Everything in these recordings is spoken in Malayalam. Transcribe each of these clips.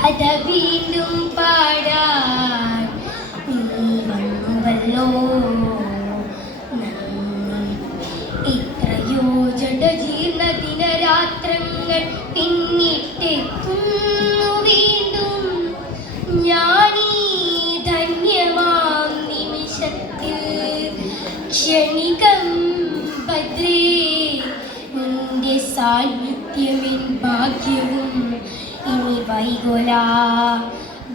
കഥ വീണ്ടും പാടാൻ നീ വന്നുവല്ലോ. ഇത്രയോ ജഡജീർണ ദിനരാത്രങ്ങൾ പിന്നിട്ടെത്തുന്നു വീണ്ടും ഞാനീ ധന്യമാം നിമിഷത്തിൽ. ക്ഷണികം ഭദ്രേ നിന്റെ സാന്നിധ്യമെൻ ഭാഗ്യവും ഇനി വൈകൊലാ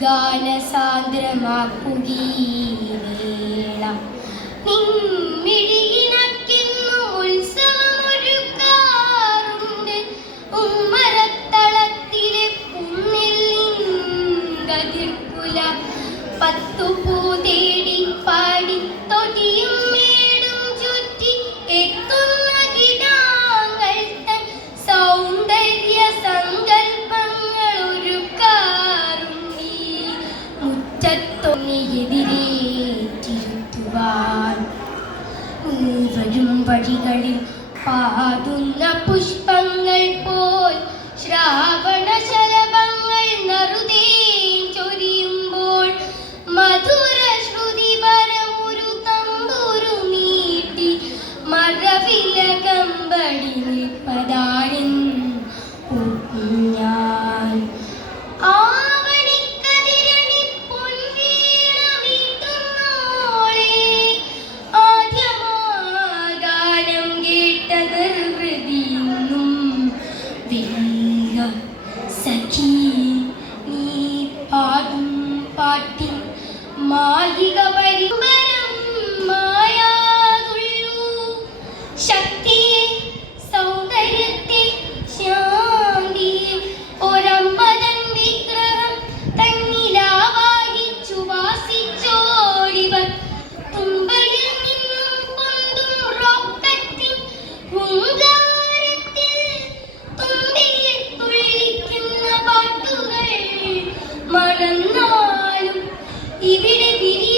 ഗാനസാന്ദ്രമാക്കുകീ വേള. നിൻമിഴിയിണയ്ക്കുന്നു ഉത്സവമൊരുക്കാറുണ്ട് ഉമ്മറത്തളത്തിലെ പുന്നെല്ലിൻ കതിർക്കുല. പത്തുപൂ തേടി പാടി തൊടിയും മേടും ചുറ്റി എത്തുന്ന കിടാങ്ങൾ തൻ സൗന്ദര്യ സങ്കൽപ്പങ്ങൾ ഒരുക്കാറുണ്ടീ മുറ്റത്തൊന്നിയെതിരേറ്റിരുത്തുവാൻ. വരും വഴികളിൽ പാതുന്ന പുഷ്പങ്ങൾ പോൽ ശ്രാവണ ശലഭങ്ങൾ നറുതേ ചൊരിയുമ്പോൾ മധുര ശ്രുതി പരമൊരു തമ്പുരു മീട്ടി മറവില കമ്പടി നിൽപ്പതാണിൻ ഞാൻ. ആവണിക്കതിരണി പൊൻവീണ മീട്ടുന്നോളെ ആദ്യമാഗാനം കേട്ടതർ ഹൃദിയൊന്നും വീഴ. സഖി നീ പാടും പാട്ടിൻ മായിക പരിമരം മായാതുള്ളൂ. ശക്തിയെ സൗന്ദര്യത്തെ ശാന്തിയെ ഒരമ്പതൻ വിഗ്രഹം തന്നിലാവാഹിച്ചു വാസിച്ചോടിവർ. തുമ്പയിൽ നിന്നും പൊന്തും റോക്കറ്റിൻ ഹുങ്കാരത്തിൽ തുമ്പിയെ തുള്ളിക്കുന്ന പാട്ടുകൾ മറന്നാലും ഇവിടെ വിരി